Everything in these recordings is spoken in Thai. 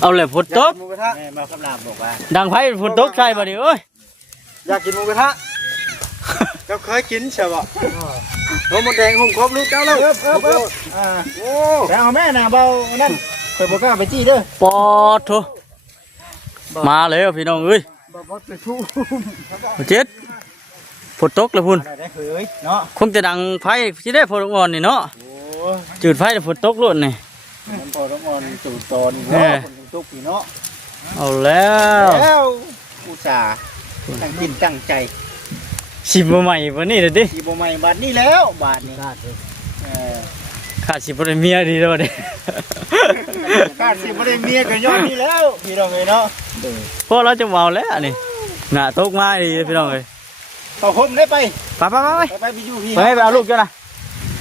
เอาเลยฝนตก หมูกระทะ แม่มาคำรามบอกว่า ดังไฟฝนตกใช่ป่ะดิเอ้ย อยากกินหมูกระทะเจ้าเคยกินใช่ป่ะโอ้หมดแดงหุ่มครบลูกเจ้าแล้วโอ้แต่เอาแม่น่ะเบานั่นเปิดโบก้าไปจี้เด้อ ปอดโถมาเลยพี่น้องเอ้ย บ่ไปทู่ เจ็ดฝนตกเลยพุ่น ได้เคยเนาะ คงจะดังไฟสิได้ฝนอ่อนนี่เนาะ โอ้ จืดไฟแต่ฝนตกล้วนนี่ มันพอต้องอ่อนตู่ตอนเนาะคนตุกพี่เนาะ เอาแล้ว แล้วอุตส่าห์ตั้งจิตตั้งใจ สิบใหม่วันนี้เลยดิ สีโบใหม่บาทนี้แล้วบาทนี้ขาดสิบเป็นเมียดีแล้วดิ การสิบ่ได้เมียกันย้อนนี่แล้วพี่น้องเอ้ยเนาะ พวกเราจะเมาแล้วนี่หน้าตกมาดีพี่น้องเอ้ย เขาห่มได้ไป ไปไปไปไป ไปอยู่พี่ ไปไปเอาลูกเจ้านะ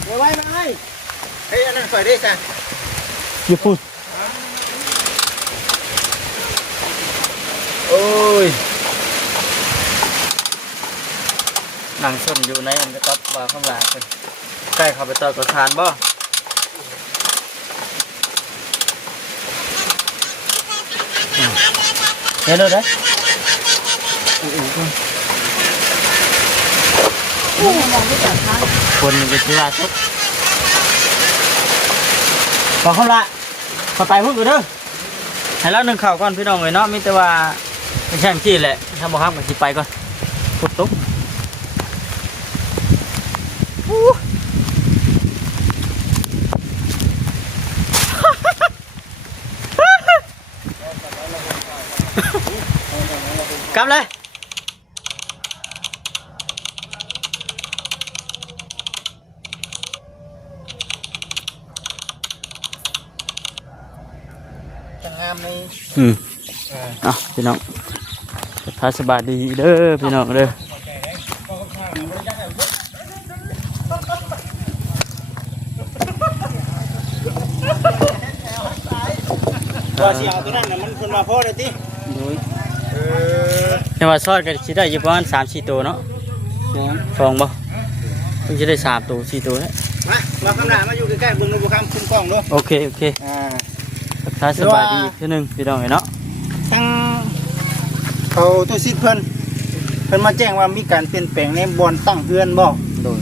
ไปไว้มาให้เฮ้ยอันนั้นข่อยได้จ้ะ อยู่พุ่นโอ้ยนั่งชมอยู่ในอันกระต๊อบว่าข้างหลังเป็นใกล้เข้าไปต่อกระทานบ่เห็นแล้วได้คนมันจะที่ว่าทุกบอกเขาละขอไปพูดกันเด้อให้เราหนึ่งข่าวก่อนพี่น้องเลยเนาะมิแต่ว่าเป็นแช่งที่แหละถ้าบอกครับมันสิไปก่อนพุดตุ๊กกลับเลยจังงามใน พี่น้องพาสบายดีเด้อพี่น้องเด้อ ว่าสิเอาตัวนั้นน่ะมันเพิ่นมาพอได้ติ แต่ว่าซอดก็สิได้อยู่ประมาณ3-4ตัวเนาะฟองบ่เพิ่งจะได้3ตัว4ตัวแล้ว มาคำด่ามาอยู่ใกล้ๆเบิ่งดูบ่คำคุ้มกล้องดู โอเคพาสบายดีทีนึงพี่น้องเนาะ ทั้งเขาตู้ซิดเพิ่นมาแจ้งว่ามีการเปลี่ยนแปลงในบ่อนตั้งเฮือนบ่ โดย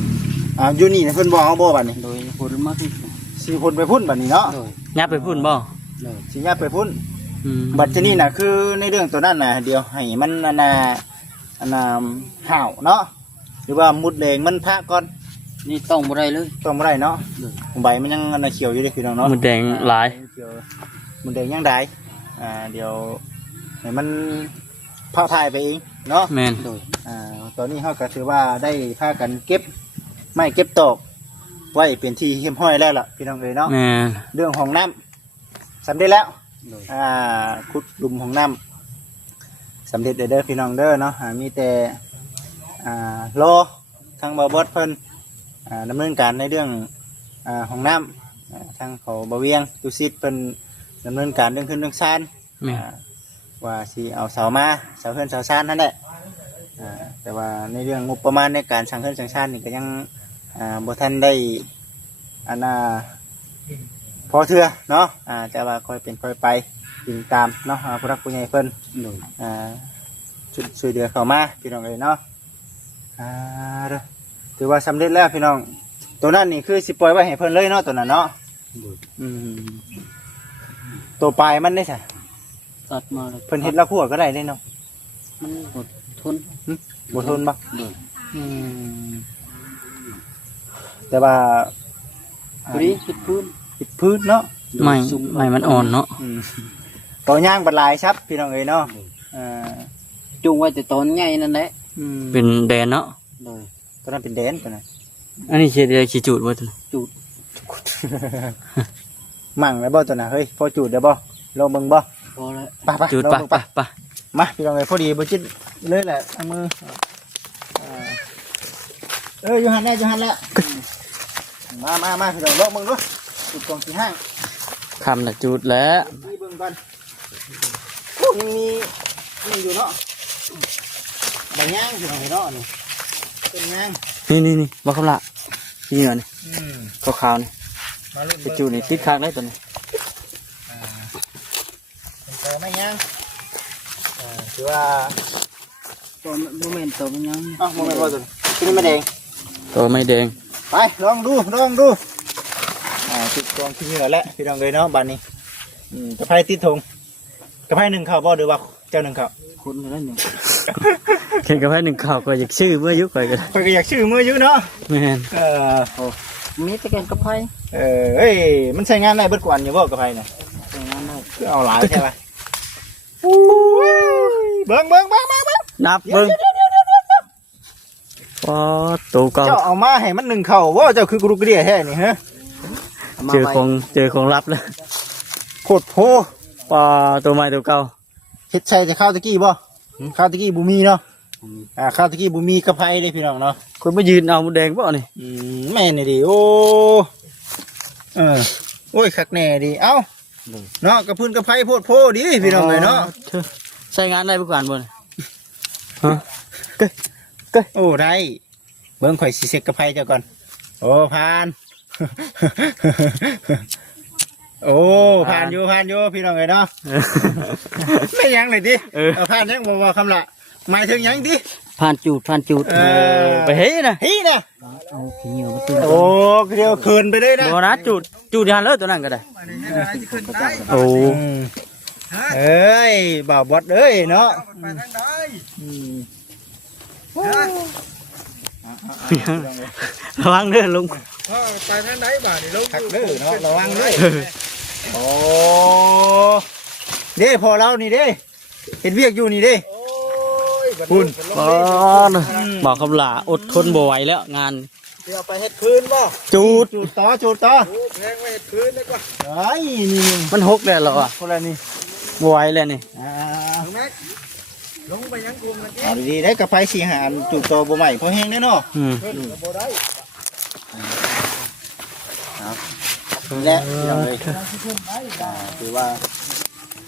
อยู่นี่เพิ่นบอกเฮาบ่บัดนี้ โดยผลมาที่ สิพุ่นไปพุ่นบัดนี้เนาะ โดย ยับไปพุ่นบ่ โดย สิยับไปพุ่นบัดจะนี่น่ะคือในเรื่องตัวนั้นน่ะเดี๋ยวให้มันอันน่ะห่าวเนาะหรือว่ามุดแดงมันพะก่อน นี่ต้องบ่ได้เลย ต้องบ่ได้เนาะใบมันยังอันน่ะเขียวอยู่เด้พี่น้องเนาะ มันแดงหลาย มันแดงยังได้เดี๋ยวให้มันพาทายไปเองเนาะ แม่น โดย ตอนนี้เขาก็ถือว่าได้พากันเก็บไม่เก็บตอกไว้เป็นที่เข้มห้อยแล้วล่ะพี่น้องเลยเนาะ แม่น เรื่องของน้ำสำเร็จแล้ว โดย ขุดหลุมของน้ำสำเร็จเด้อพี่น้องเด้อเนาะมีแต่รอทางบอบอสเพิ่นดำเนินการในเรื่องของน้ำทางเขาบะเวียงตุซิดเพิ่นดำเนินการเรื่องขึ้นเรื่องซาน แม่น ว่าสิเอาเสามาเสาเพื่อนเสาซานนั่นแหละแต่ว่าในเรื่องงบประมาณในการสั่งเพื่อนสั่งซานนี่ก็ยังบ่ทันได้พอเทื่อเนาะแต่ว่าค่อยเป็นค่อยไปติดตามเนาะผู้รักผู้ใหญ่เพิ่น โดย ช่วยเหลือเข้ามาพี่น้องเลยเนาะถือว่าสำเร็จแล้วพี่น้องตัวนั้นนี่คือสิปล่อยไว้ให้เพิ่นเลยเนาะตัวนั้นเนาะ โดย ตัวปลายมันได้ใช่ ตัดมาแล้ว เพิ่นเฮ็ดละขั่วก็ได้เลยเนาะ มันอดทน บ่ทนบ่ โดย แต่ว่า พอดีคิดพื้น ปิดพื้นเนาะ ไม่มันอ่อนเนาะ ตัวย่างบัดลายชับพี่น้องเอ้ยเนาะ จุงไว้แต่ตอนใหญ่นั่นแหละ เป็นแดนเนาะ โดย ตัวนั้นเป็นแดนตัวนั้น อันนี้เสียขี้จูดบ่ตัว มั่งแล้วบ่ตัวน่ะเฮ้ยพอจูดได้บ่ลองเบิ่งบ่ พอแล้ว ไป จูด ลอง ปะ เบิ่ง ปะปะ มาพี่น้องเอ้ยพอดีบ่จิตเลยแหละเอามืออยู่หันแล้วมาพี่น้องลองเบิ่งดูจุดกองที่ห้าง คำน่ะจูดแล้ว นี่เบิ่งก่อนยังมีนี่อยู่เนาะใบย่างพี่น้องเอ้ยเนาะนี่เป็นย่าง นี่บ่คำละนี่เหรอนี่ขาวๆนี่ มาลุ้น ไปจูดนี่ติดคักได้ตัวนี้ แต่ไม่ยังคือว่า ตัวโมเมนต์ตัวมันยัง อ๋อโมเมนต์พอสุดที่นี่ไม่แดง ตัวไม่แดง ไปลองดูติดกองที่เหนือแล้วพี่น้องเลยเนาะบ้านนี้กระไพติดธงกระไพหนึ่งข่าวบ่หรือว่าเจ้าหนึ่งข่าว คุณแล้วหนึ่ง เขียนกับให้หนึ่งข่าวก็อยากชื่อเมื่อยุคก่อนก็ได้ ไปก็อยากชื่อมืออยู่เนาะ แม่น มีแต่แกงกระเพรา เอ้ยมันใช้งานได้เบิดกวนอยู่บ่กระไพเนี่ย ใส่งานได้ คือเอาหลายใช่ไหมเบิ่ง นับเบิ่งปอตัวเก่า เจ้าเอามาให้มันหนึ่งเข่าว่าเจ้าคือกรุกเรียแท้นี่ฮะ เจอของลับแล้ว โคตรโพ ปอตัวใหม่ตัวเก่า เฮ็ดใช่จะข้าวตะกี้บ่ข้าวตะกี้บุมีเนาะข้าวตะกี้บุมีกระไพเลยพี่น้องเนาะ คนมายืนเอาหมดแดงเปล่านี่ แม่นี่ดิโอ้โอ้ยคักแน่ดิเอ้าเนาะกระพื้นกระไพโพดโพดิพี่น้องเลยเนาะ ใช้งานได้ไปก่อนบ่นฮะ โอ้ได้เบิ่งข่อยสิเซ็กกระไพเจ้าก่อนโอ้ผ่าน โอ้ผ่านอยู่พี่น้องเลยเนาะไม่ยังเลยดิผ่านยังบ่คำละหมายถึงยังดิ ผ่านจูดไปเฮ้ยนะ เฮ้ยนะ เอาขี้เหนียวมาตื้น โอ้เดียวคืนไปเลยนะ โบนัสจูดยันเลยตัวนั้นก็ได้โอ้ เอ้ยบ่าวบดเอ้ยเนาะ ระวังเด้อลุง ไปทางไหนบ่านี่ลูกขักเด้อเนาะระวังเด้อโอ้เด้พอเรานี่เด้เห็นเวียกอยู่นี่เด้คุณ บอกคำลาอดทนบ่ไหวแล้วงาน เดี๋ยวไปเฮ็ดคืนบ่ จูด ต่อแพงไปเฮ็ดคืนได้ก่อนไอ้นี่ มันหกแล้วเหรอวะ คนละนี่ บ่ไหวแล้วนี่ ลงไปยังกลุ่มเอาดีๆได้กระไฟสีหานจุดต่อบ่ใหม่พอแห้งแน่เนาะ บ่ได้และยังเลยคือว่า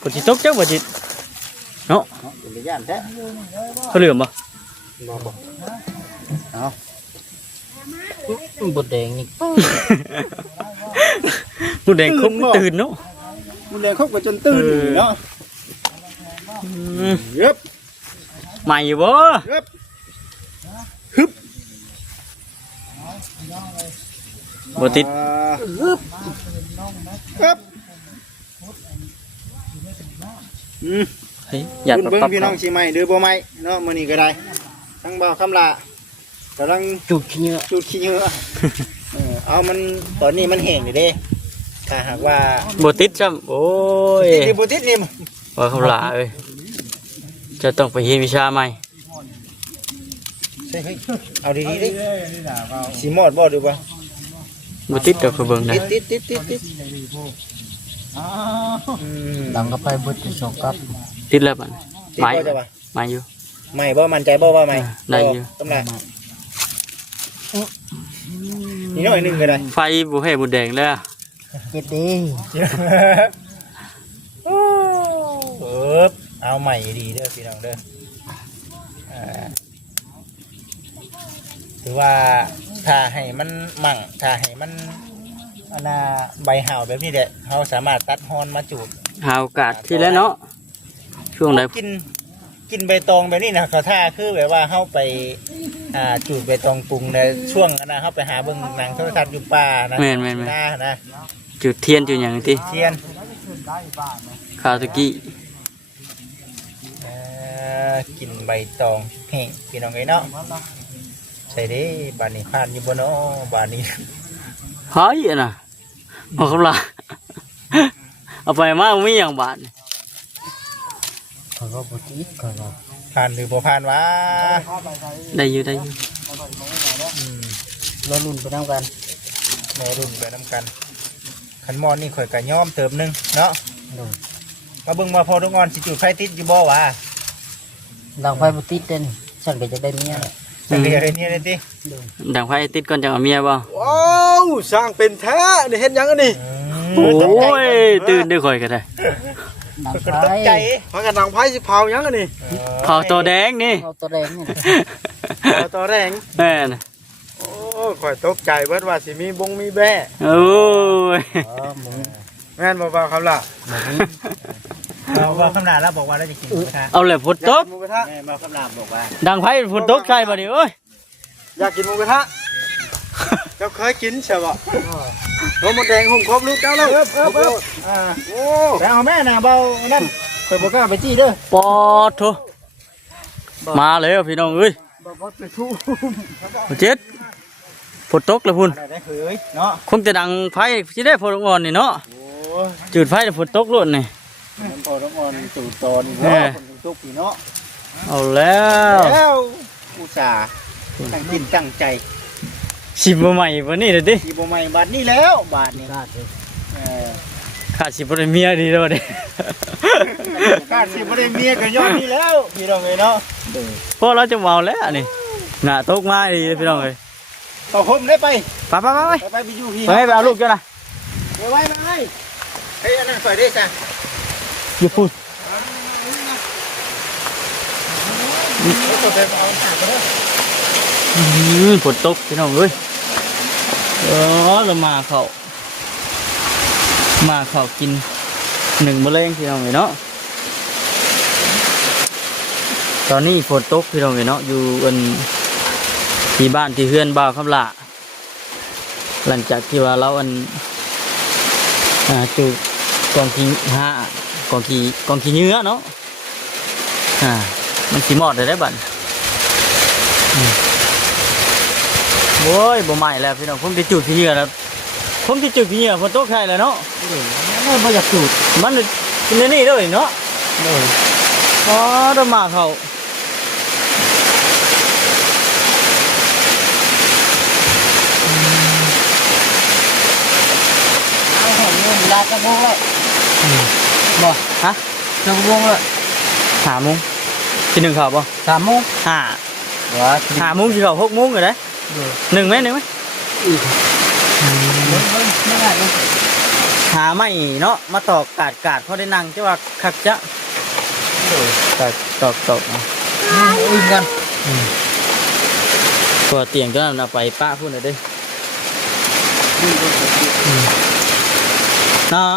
ปจิตกจักบ่จิตเนาะ เป็นระยะแท้ เขาเหลื่อมบ่ เอา บดแดงนี่ ผู้แดงคงตื่นเนาะ มันเลยคบกันจนตื่นเนาะเย็บ ใหม่อยู่บ่ เย็บฮึบ บ่ติด ฮึบฮึบ เฮ้ยอยาก คุณเบิ้ง ปรับ พี่น้องชีใหม่หรือบ่ใหม่เนาะมื้อนี้ก็ได้ทั้งบ่าวคำลากำลัง จูดขี้เหนียว จุดขี้เหงื่อเอามันตอนนี้มันแห้งอยู่เด้ถ้าหากว่า บ่ติดซ้ำโอ้ย ติดบ่ติดนี่ ว่าคำลาเอ้ยจะต้องไปเรียนวิชาใหม่ เฮ้ยเอาดีๆดิสีหมอดบ่ดูบ่ บ่ติดดอกกระเบิ่งนะ ติดหลังกระเพราบดจะสองกับ ติดแล้วบัด ติด ใหม่ บ่จ้ะบ่ ใหม่อยู่ ใหม่บ่มั่นใจบ่ว่าใหม่ ได้อยู่ ตำรานี่น้อยหนึงก็ได้ ไฟบ่ให้บ่แดงแล้ว เจ็ดดี เอาใหม่ดีเด้อพี่น้องเด้อถือว่าถ้าให้มันมั่งถ้าให้มันอันน่ะใบห่าวแบบนี้แหละเราสามารถตัดฮอนมาจูด หาโอกาสที่แล้วเนาะช่วงไหน กินใบตองแบบนี้นะเขาท่าคือแบบว่าเข้าไปจูดใบตองปรุงในช่วงนั้นนะเข้าไปหาเบิ่งหนังโทรทัศน์อยู่ป่านะ แม่น หน้านะ จุดเทียนจุดหยังติ เทียน ข้าวตะกี้ กินใบตองเฮ้พี่น้องไอ้เนาะใช่เด้บานนี้ผ่านอยู่บนเนาะบานนี้ เฮ้ยอะน่ะบอกคำลา เอาไปมาบ่มีหยังบาดนี่ เขาก็บดอีกเขาก็ ผ่านหรือบ่ผ่านวะ ได้อยู่ เราลุ่นไปทำกัน แม่รุ่นไปน้ำกันขันมอนนี่ข่อยกะย้อมเติมหนึงเนาะมาเบิ่งมาพอทุกงอนสิจุดไฟติดอยู่บ่วะ หลังไฟบดติดเด่นฉันก็จะได้เมีย สังเกตอะไรนี่เลยติ ดังไฟติดก่อนจังเอาเมียบ่ ว้าวสร้างเป็นแท้นี่เห็นยังอันนี้ โอ้ยตื่นด้วยข่อยก็ได้ หลัง ก็ ไฟ ตกใจ พากันหนังไพ่สิเผายังอันนี้ เผาตัวแดงนี่ เอาตัวแดงนี่ เอาตัวแรง แม่น โอ้ข่อยตกใจเบิดว่าสิมีบงมีแบ่ โอ้ย มึง แม่นบ่เบาๆครับล่ะ แบบนี้ บอกคำนาแล้วบอกว่าเราจะกินหมูกระทะ เอาเลยฝนตก หมูกระทะ แม่บอกคำนาบอกว่า ดังไฟฝนตกใช่ป่ะดิเอ้ย อยากกินหมูกระทะเจ้าเคยกินใช่ป่ะโอ้หมดแดงหุ่งครบลูกเจ้าแล้วโอ้ แต่เอาแม่น่ะเบานั่นเคยบอกกล้าไปจี้เด้อ ปอดโถมาเลยพี่น้องเอ้ย บ่บ่ไปทู่ เจ็ดฝนตกแล้วพุ่น ได้เคยเนาะ คงจะดังไฟสิได้ฝนอ่อนนี่เนาะ โอ้ย จืดไฟแต่ฝนตกล้วนนี่ มันพอต้องอ่อนสู่ตอน แม่ ว่าคนทุกปีเนาะ เอาแล้ว แล้วอุตส่าห์ตั้งจิตตั้งใจ สิบใหม่วันนี้เลยดิ สีบใหม่บาทนี้แล้วบาทนี้ ลาดเลย เออ ขาดสิบเป็นเมียดีแล้วดิ การสิบ่ได้เมียกันย้อนนี่แล้วพี่น้องเอ้ยเนาะ เพราะเราจะเมาแล้วนี่หน้าตกมาดีเลยพี่น้องเอ้ย ต่อผมได้ไป ไปไปไปไป ไปอยู่พี่ ไปไปเอาลูกเจ้านะ ไปไว้ไปเฮ้ยอันนั้นใส่ได้จ้ะ อยู่พุ่น เอาไปเอาฉากไปเด้อ ฝนตกพี่น้องเอ้ยเรามาเขากินหนึ่งมะเร็งพี่น้องเอ้ยเนาะตอนนี้ฝนตกพี่น้องเอ้ยเนาะอยู่อันที่บ้านที่เฮือนบ่าวคำละหลังจากที่ว่าเราจูกองขี้กองขี้เนื้อเนาะมันสีหมอดได้บัดโว้ยบ่ใหม่แล้วพี่น้องผมจะจุดขี้เนื้อแล้วผมจะจุดขี้เนื้อฝนตกใช่แล้วเนาะ ไม่อยากสูด มันเป็นนี่ด้วยเนาะอ๋อเรามาเขา เอาหอมเงินลาดจะมองเลย บ่ฮะ จะมองเลย 5 โมงที่1ข่าวบ่ 3 โมง 5 โมงสิข่าว6 โมงเลยนะหนึ่งไหม ไม่ได้เลย หาไม่เนาะมาตอกกาดเขาได้นั่งจะว่าคักจะตอกเนาะ อุ่นกัน ตัวเตียงก็นั่นเอาไปป้าพูดหน่อยดิเนาะ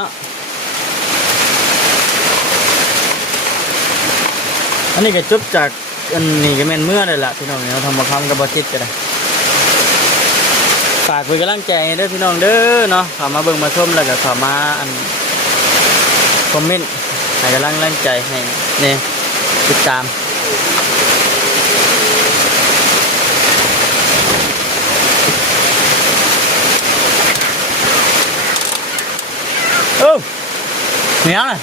อันนี้ก็จบจากอันนี้ก็แม่นเมื่อเลยล่ะพี่น้องเราทำมาคำกับบอจิตกันเลยฝากคุยกำลังใจให้เด้อพี่น้องเด้อเนาะเข้ามาเบิ่งมาชมแล้วก็เข้ามาคอมเมนต์ให้กำลังใจให้เนี่ยติดตามโอ้เหนียวเลย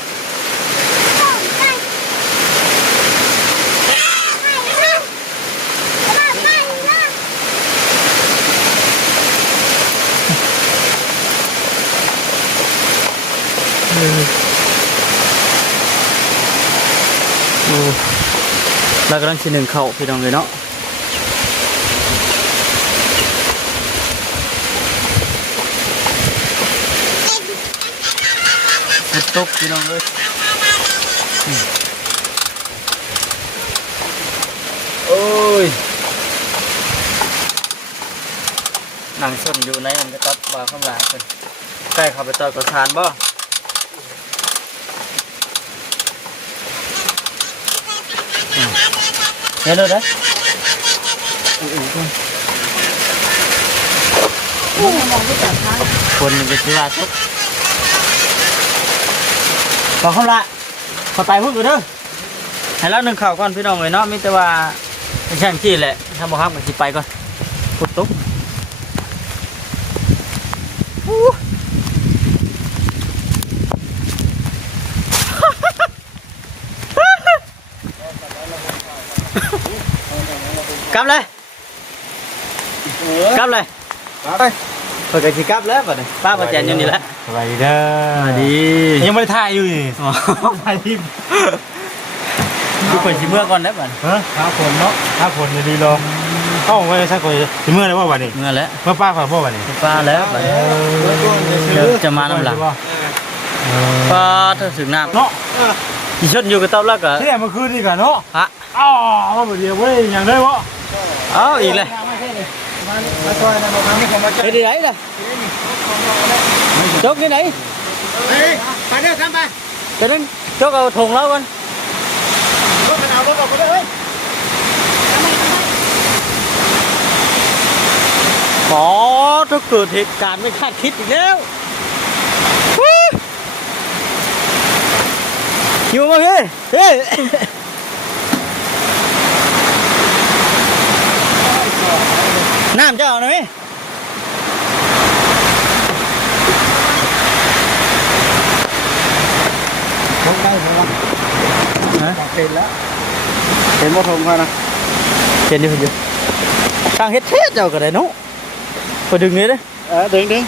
เรากำลังชิหนึ่งเข่าพี่น้องเลยเนาะตกพี่น้องเลยโอ้ยนั่งชนอยู่ในมันก็ตัดว่าข้างหลังเป็นใกล้เข้าไปต่อกระทานบ่เห็นเลยนะคนมันจะเชื่อทุกขอเข้าละขอไปพูดกันเด้อให้แล้วหนึ่งข่าวก่อนพี่น้องเลยเนาะมิแต่ว่าเป็นแช่งขี้แหละถ้าบอกครับมันสิไปก่อนพุดตุ๊กกลับเลยกลับเลย ไป เปิดกระชิกลับแล้วป่ะเนี่ยป้าประแจนอยู่นี่แหละ สบายดีเด้อ ดี ยังไม่ได้ถ่ายอยู่นี่ อ๋อ ถ่ายทิม ทุกคนชิเมื่อก่อนได้ป่ะ ฮะถ้าฝนเนาะถ้าฝนจะดีลงเอ้าไว้สักคนสิเมื่อไรว่าวันนี้ เมื่อแล้ว เมื่อป้าขอพ่อวันนี้ ป้าแล้วป่ะเดี๋ยวจะมาน้ำหลังป้าเธอถึงน้ำ เนาะ ที่ชดอยู่กับเต้าแล้วก็ ที่เมื่อคืนนี่กันเนาะ ฮะ อ้าวมาเดี๋ยวเว้ยอย่างได้วะ เอาอีกเลย มาช่วยนะมาไม่ขอมา ไปที่ไหนล่ะจกที่ไหน ไปเด้อทำไป ไปนั่ง จกเอาถุงแล้วกัน รถเอารถออกก็ได้เฮ้ย อ๋อถ้าเกิดเหตุการณ์ไม่คาดคิดอีกแล้วอยู่มาพี่เฮ้ยน้ำเจ้าหน่อยทงได้ผมว่า ฮะ เป็นแล้วเห็นว่าทงเขานะ เห็นดิเห็นดิทางเฮ็ดเทสเจ้าก็ได้เนาะไปดึงเลยเด้อ ดึง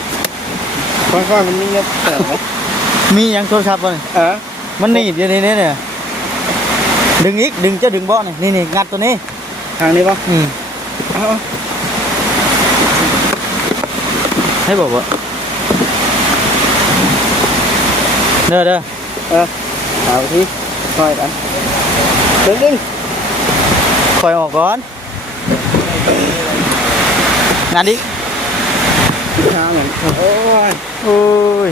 ค่อยๆมันมีเงี้ยแต่ไหม มีหยังโทรศัพท์บ่นี่มันนี่เดี๋ยวนี้เนี่ยดึงอีกดึงจะดึงบ่นี่นี่งัดตัวนี้ ทางนี้ป่ะ เอา ให้บอกว่าเด้อ เอาที่ค่อยกันดึง คอยออกก่อนงานดิ ทางเหมือนโอ้ย โอ้ย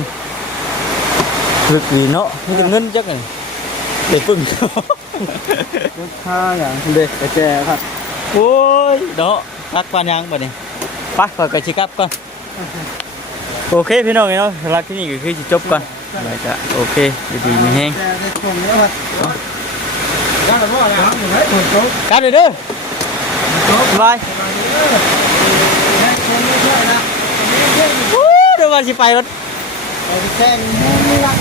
ลึกดีเนาะมันจะเงินจักไงเด็กปึ้ง ทางอย่างเด็กกระแจครับ โอ้ยเนาะรักปานยังบ่นี่ไปขอยกระชิกลับก่อนโอเคพี่น้องเนาะสำหรับที่นี่ก็คือสิจบก่อนแล้วก็โอเคดีๆมีแฮง แจได้ชมแล้วครับย่างแต่ว่าอย่างนั้นอยู่ไหนถูกจบ กลับเลยเด้อบ๊ายบายเดี๋ยววันสิไปรถ แค่นี้ละ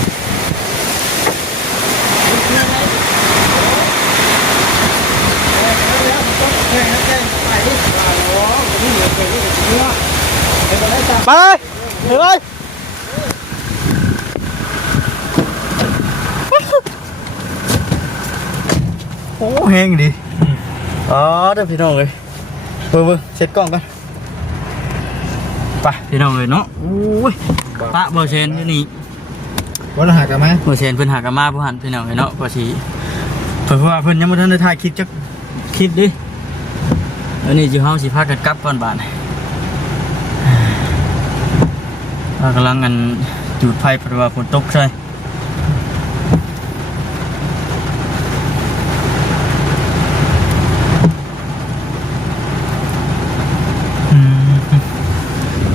ไปเลยไปเลยโอ้แห้งดีอ๋อเดี๋ยวพี่น้องเลยเบิ่งเสร็จกล้องกันไปพี่น้องเลยเนาะโอ้ยปะเบอร์เชนนี่ วันหากันไหม เบอร์เชนเพิ่นหากนมาผู้หันพี่น้องเลยเนาะพอสีเพิ่นว่าเพิ่นยังไม่ทันได้ถ่ายคลิปจักคลิปดิอันนี้จิเฮาสิพากันกลับก่อนบาดกำลังกันจุดไฟเพราะว่าฝนตกใช่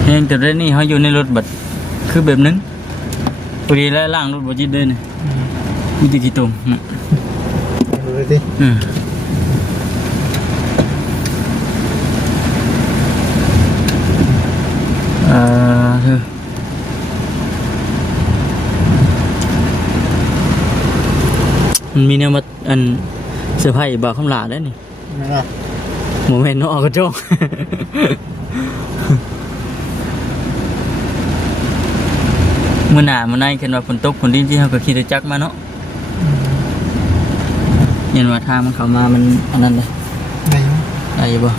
เองแต่เรื่องนี้เขาอยู่ในรถบัดคือแบบนึงพอดีแล้วล่างรถบัดจิตเดินมีแติกี่ตุ่ม ดูดิ เธอมันมีแนวมาอันเสื้อผ้าบ่าวคำลาได้นี่ ไม่ได้ โมเมนต์เนาะออกกระจกมื่อหนามื่อในเห็นว่าฝนตกฝนดินที่เขาก็ขี่รถจักรมาเนาะเห็นว่าทางมันเข้ามามันอันนั้นเลย ไหน ได้อยู่บ่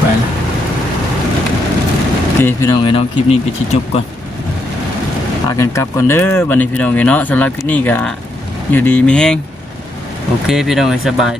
ไปแล้วโอเคพี่น้องไอ้น้องคลิปนี้ก็ชิจบก่อนพากันกลับก่อนเด้อวันนี้พี่น้องไอ้เนาะสำหรับคลิปนี้ก็อยู่ดีมีแห้งโอเคพี่น้องไอ้สบาย